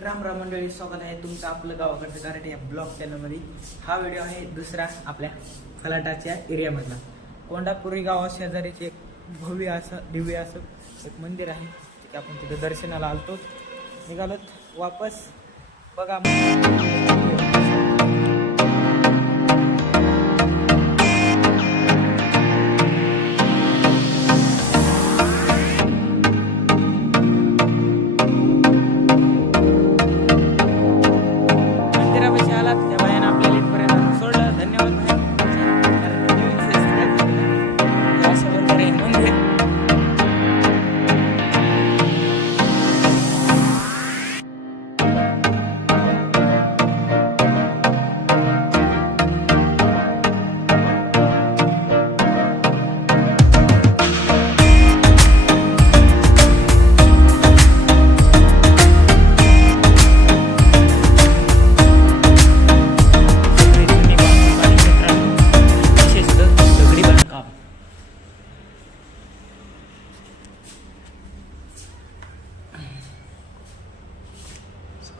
राम राम मंडळी स्वागत आहे तुमचं आपलं गावाकडचं कारण या ब्लॉग चॅनलमध्ये हा व्हिडिओ आहे दुसरा आपल्या फलाटाच्या एरियामधला कोंडापुरी गावा शेजारीच एक भव्य असं दिव्य असं एक मंदिर आहे. तिथे आपण तिथं दर्शनाला आलतो. निघालोत. वापस बघा.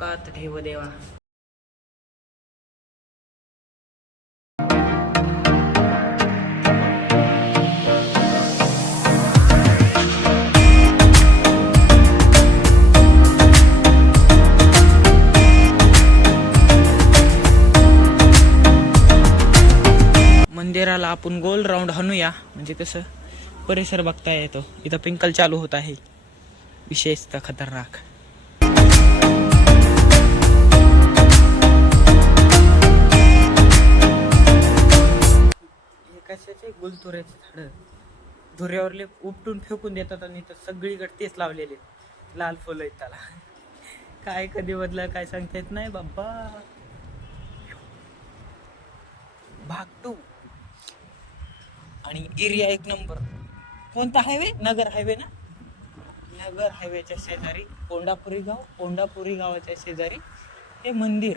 सुखात ठेव देवा. मंदिराला आपण गोल राऊंड हणूया. म्हणजे कसं परिसर बघता येतो. इथं पिंकल चालू होत आहे. विशेषतः खतरनाक. कशाचे झाडं. धुऱ्यावरले उपटून फेकून देतात आणि तर सगळीकडे तेच लावलेले लाल फुलं आहेत त्याला काय कधी बदला काय सांगता येत नाही बाबा भाग टू आणि एरिया एक नंबर. कोणता हायवे नगर हायवे ना? नगर हायवेच्या शेजारी कोंडापुरी गाव कोंडापुरी गावाच्या शेजारी हे मंदिर.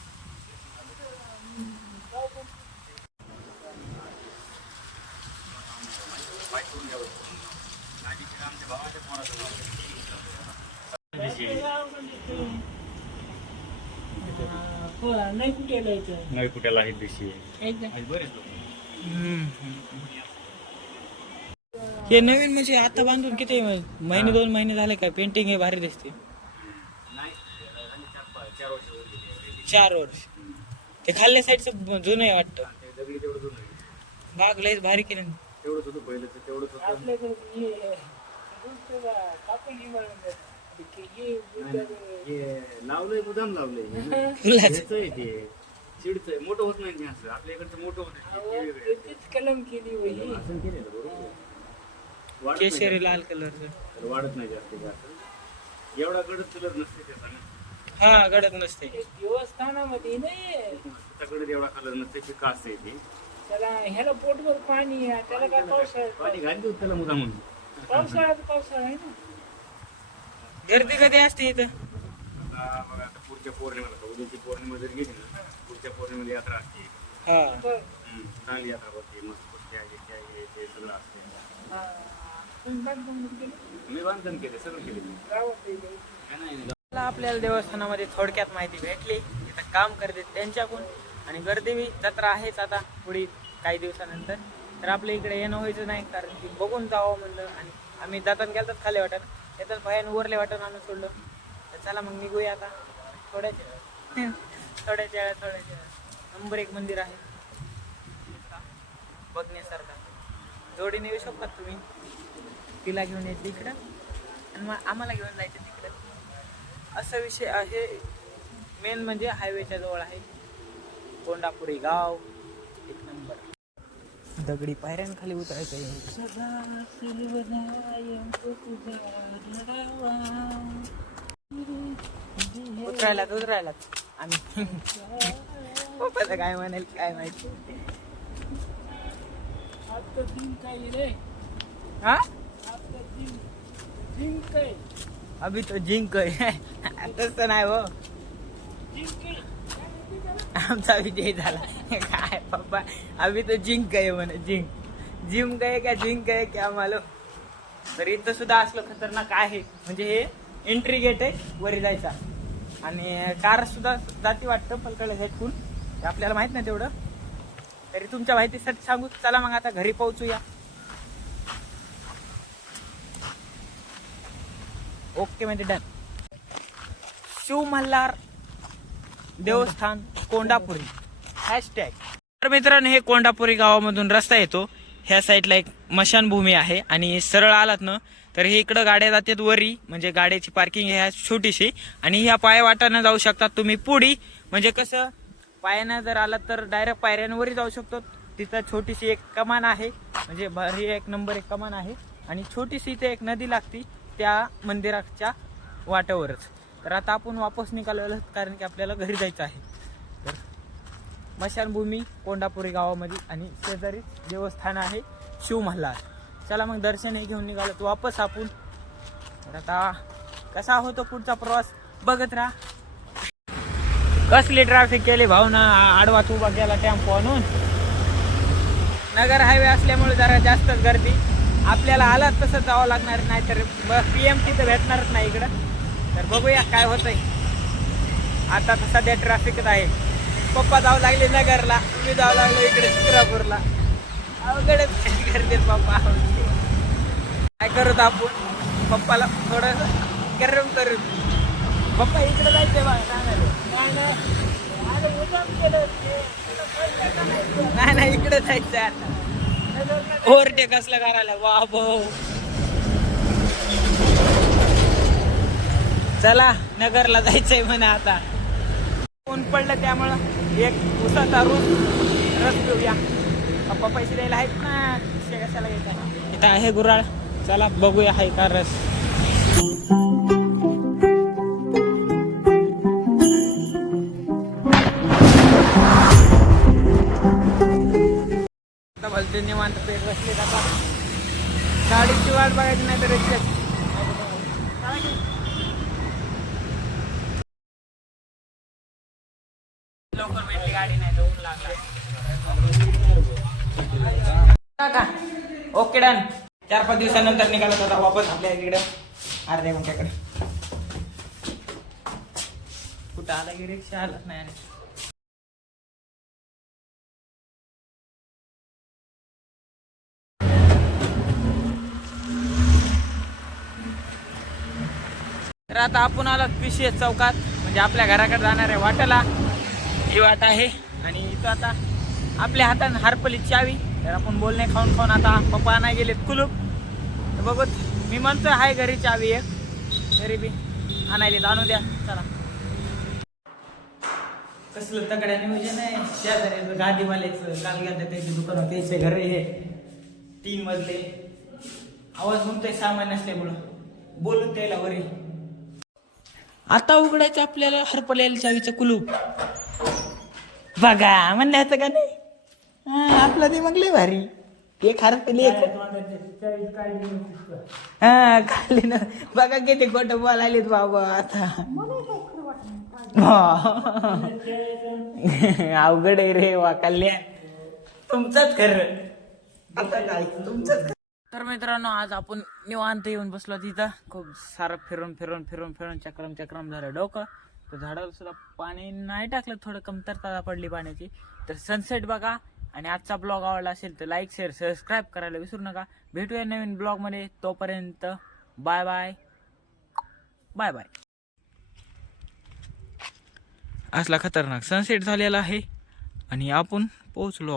नाही कुठे जायचं नवी कुठ्याला आहेत दिशी बरेच लोक. हे नवीन म्हणजे आता बांधून किती महिने दोन महिने झाले काय पेंटिंग हे भारी दिसते. चार वर्ष. ते खाल्ल्या साईडचं जुनं आहे वाटतं. दगडी तेवढं जुनं आहे. बाग लयच भारी केलं तेवढंच होतं पहिलं तेवढंच होतं आपल्याकडे हे दूसरं कापून इमारत हे हे लावलंय मुदाम लावलंय. फुलाचं ह्याचं आहे ते चिडचंय मोठं होत नाही असं. आपल्या इकडचं मोठं होतं कलम केली असं केलेलं बरोबर. वाढत नाही केशरी लाल कलरचं जास्त. वाढत नाही जास्त जास्त एवढा कडक कलर नसते त्याचा हा गडद नसते. देवस्थानामध्ये नाही त्याच्याकडे एवढा कलर नसते पिका असते ती. त्याला ह्याला पोटभर पाणी आहे. त्याला काय पावसाळ्यात पाणी घालते त्याला मुदा म्हणून. पावसाळ्यात पावसाळा आहे ना. गर्दी कधी असते इथं? आता बघा आता पुढच्या पौर्णिमेला आता उद्याची पौर्णिमा जर गेली ना पुढच्या पौर्णिमेला यात्रा असते हा. हम्म, चांगली यात्रा होते मस्त कुस्त्या हे त्या हे ते सगळं असते मी बांधकाम केले सगळं केले मी काय नाही नाही. मला आपल्याला देवस्थानामध्ये थोडक्यात माहिती भेटली. इथं काम करते त्यांच्याकडून. आणि गर्दी बी जत्रा आहेच आता पुढील काही दिवसानंतर. तर आपल्या इकडे येणं व्हायचं नाही कारण की बघून जावं म्हणलं. आणि आम्ही जाताना गेलो खाली वाटत त्यातच भयान उरले वाटत आणून सोडलं. तर चला मग निघूया आता. थोड्याच थोड्याच वेळा थोड्याच्या वेळा नंबर एक मंदिर आहे. बघण्यासारखा. जोडीने येऊ शकतात तुम्ही. तिला घेऊन यायचं इकडं आणि मग आम्हाला घेऊन जायचं तिकडं. असा विषय आहे. मेन म्हणजे हायवेच्या जवळ आहे. कोंडापुरी गाव. दगडी पायऱ्यांखाली उतरायचं आहे. उतरायला आम्ही. पप्पाचं काय म्हणाल काय माहिती. रे हा? आपलं अभि तो जिंक तसं नाही हो. आमचा विजय झाला. काय पप्पा अभि तो जिंक आहे म्हणे जिंक. जिम गए का जिंक गए क्या मालूम तर इथं सुद्धा असलं खतरनाक आहे. म्हणजे हे एंट्री गेट आहे वरी जायचा. आणि कार सुद्धा जाती वाटतं पलकडे हेडफोन. आपल्याला माहीत नाही तेवढं. तरी तुमच्या माहितीसाठी सांगू. चला मग आता घरी पोहोचूया. ओके म्हणजे डन शिव मल्हार देवस्थान कोंडापुरी. हॅशटॅग. तर मित्रांनो हे कोंडापुरी गावामधून रस्ता येतो. ह्या साईडला एक मशानभूमी आहे आणि सरळ आलात ना तर हे इकडं गाड्या जातात वरी. म्हणजे गाड्याची पार्किंग ह्या छोटीशी. आणि ह्या पायवाटानं जाऊ शकतात तुम्ही पुढी. म्हणजे कसं पायानं जर आलात तर डायरेक्ट पायऱ्यांवरही जाऊ शकतो. तिथं छोटीशी एक कमान आहे. म्हणजे भारी एक नंबर एक कमान आहे. आणि छोटीशी इथे एक नदी लागती त्या मंदिराच्या वाटावरच. तर आता आपण वापस निघालो कारण की आपल्याला घरी जायचं आहे. मशानभूमी कोंडापुरी गावामध्ये आणि शेजारी देवस्थान आहे शिवमहल्ला चला मग दर्शनही घेऊन निघालो. वापस आपण तर आता कसा होतो पुढचा प्रवास? बघत राहा. कसली ट्रॅफिक केली? भावना आडवा उभा गेला टेम्पो आणून नगर हायवे असल्यामुळे जरा जास्तच गर्दी. आपल्याला आलात तसं जावं लागणार नाही तर पी एम टी तर भेटणारच नाही इकडं. तर बघूया काय होतंय. आता तर सध्या ट्रॅफिकच आहे. पप्पा जाऊ लागले नगरला मी जाऊ लागलो इकडे शिक्रापूरला अवघडच करते पप्पा. काय करत आपण? पप्पाला थोडं गरम करू. पप्पा इकडे बा सांगायला. नाही नाही. नाही? इकडे जायचंय आता. नजर ओव्हरटेक असलं करायला वा भाऊ चला नगरला जायचंय म्हणा आता. ऊन पडलं त्यामुळं. एक उसाचा रूप रस पिऊया. पप्पा पैसे द्यायला आहेत ना पैसे कशाला घेताय इथं आहे गुराळ. चला बघूया हाय का रस. भलते निवांत पेट बसले जातात गाडीची वाट बघायची नाही तर इथेच. लवकर भेटली गाडी नाही तर ऊन लागला का ओके डन चार पाच दिवसानंतर निघाला होता वापस आपल्या इकडे. अर्ध्या घंट्याकडे कुठं आला की रिक्षा? आला नाही तर आता आपण आलो पिशेस चौकात म्हणजे आपल्या घराकडे जाणाऱ्या वाटाला ही वाट आहे. आणि इथं आता आपल्या हातात हरपली चावी. तर आपण बोलणे खाऊन खाऊन आता पप्पा नाही गेलेत कुलूप. तर बघत मी म्हणतो आहे घरी चावी एक. घरी बी आणायला आणू द्या चला. कसलं तकड्या नियोजन आहे. शेजारी गादीवाल्याचं काल गेलं त्याचे दुकान त्याचे घर हे तीन मजले. आवाज म्हणतोय सामान्य म्हणून. बोलून त्याला वरी. आता उघडायचं आपल्याला हरपलेल चावीचं कुलूप. बघा म्हणण्याचं का नाही? हा, आपला ते मग लय भारी. ते खार एक. हा खाली ना. बघा किती खोट बोलायलेत बाबा आता. हा. अवघड आहे रे वा कल्याण. तुमचंच खरं. आता काय? तुमचंच तर मित्रांनो आज आपण निवांत येऊन बसलो तिथं. खूप सारं फिरून फिरून फिरून फिरून चक्रम चक्रम झालं डोकं. तर झाडाला सुद्धा पाणी नाही टाकलं थोडं कमतरता पडली पाण्याची. तर सनसेट बघा. आणि आजचा ब्लॉग आवडला असेल तर लाईक शेअर सबस्क्राईब करायला विसरू नका. भेटूया नवीन ब्लॉगमध्ये तोपर्यंत बाय बाय बाय बाय असला खतरनाक सनसेट झालेला आहे आणि आपण पोहोचलो